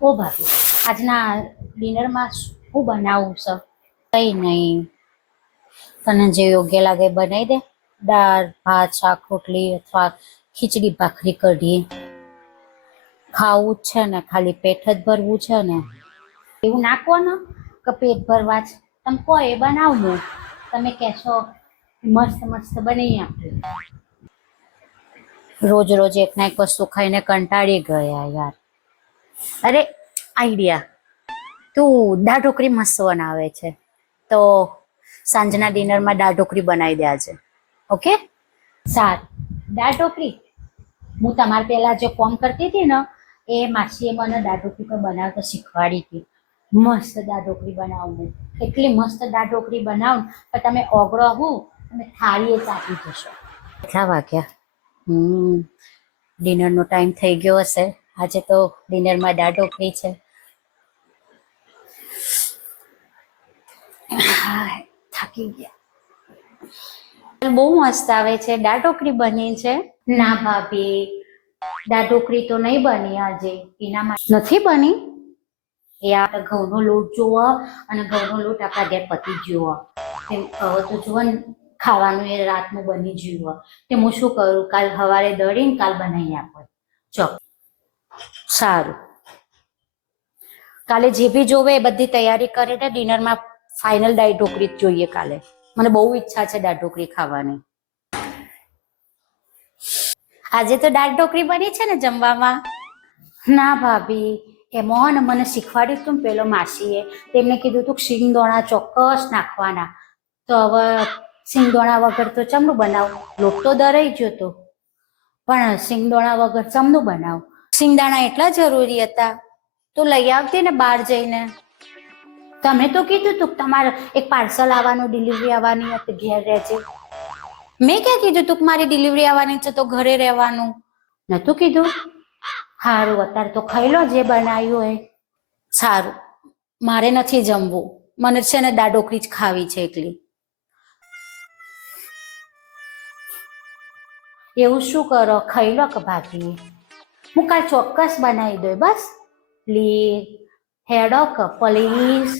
ઓ ભાભી, આજના ડિનરમાં શું બનાવું છે? કંઈ નહીં, તને જે યોગ્ય લાગે એ બનાવી દે. દાળ ભાત શાક રોટલી અથવા ખીચડી ભાખરી કઢી ખાવું જ છે ને, ખાલી પેટ જ ભરવું છે ને. એવું નાખો ને કે પેટ ભરવા જ તમે કહો એ બનાવવું. તમે કહેશો મસ્ત મસ્ત બની આપે. રોજ રોજ એક ના એક વસ્તુ ખાઈને કંટાળી ગયા યાર. અરે આઈડિયા, તું દાળ ઢોકળી મસ્ત બનાવે છે, તો સાંજના ડિનરમાં દાળ ઢોકળી બનાવી દે આજે. ઓકે, સારું. દાળ ઢોકળી હું તમારે પહેલાં જે કોમ કરતી હતી ને, એ માસીએ મને દાળ ઢોકળી પણ બનાવતા શીખવાડી હતી. મસ્ત દાળ ઢોકળી બનાવું, એટલી મસ્ત દાળ ઢોકળી બનાવું કે તમે ઓગળો હું અને થાળી જ આપી જશો. કેટલા વાગ્યા? ડિનરનો ટાઈમ થઈ ગયો હશે. આજે તો ડિનરમાં દાળ ઢોકળી છે. થાકી ગયા. બહુ મસ્ત આવે છે. દાળ ઢોકળી બની છે? ના ભાભી, દાળ ઢોકળી તો નહીં બની આજે. એના માટે નથી બની. એ આપણે ઘઉંનો લોટ જોવો અને ઘઉંનો લોટ આપણા ઘેર પતી ગયો. હવે તો જુઓ ને, ખાવાનું એ રાતનું બની ગયું. તે હું શું કરું, કાલ સવારે દળીને કાલ બનાવી આપો. ચો સારું, કાલે જે બી જોવે એ બધી તૈયારી કરીને ડિનરમાં ફાઇનલ દાળ ઢોકળી જ જોઈએ કાલે. મને બહુ ઈચ્છા છે દાળ ઢોકળી ખાવાની. આજે તો દાળ ઢોકળી બની છે ને જમવામાં? ના ભાભી, એમાં ને મને શીખવાડ્યું હતું પેલો માસીએ. તેમને કીધું હતું શિંગદાણા ચોક્કસ નાખવાના. તો હવે શિંગદાણા વગર તો ચમનું બનાવું? લોટ તો દરાઈ ગયો હતો, પણ શિંગદાણા વગર ચમનું બનાવું? શિંગદાણા એટલા જરૂરી હતા તો લઈ આવતી ને બહાર જઈને. તમે તો કીધું તું તમારે એક પાર્સલ આવવાનું, ડિલિવરી આવવાની હતી, ઘેર રહેજે. મેં ક્યાં કીધું તું મારી ડિલિવરી આવવાની છે તો ઘરે રહેવાનું? નતું કીધું? સારું, અત્યારે તો ખાઈ લો જે બનાવ્યું હોય. સારું, મારે નથી જમવું. મને છે ને દાળ ઢોકળી જ ખાવી છે એકલી. એવું શું કરો, ખાઈ લો કે ભાભી. હું કાલ ચોક્કસ બનાવી દઉં. બસ પ્લીઝ હેડો કે પ્લીઝ.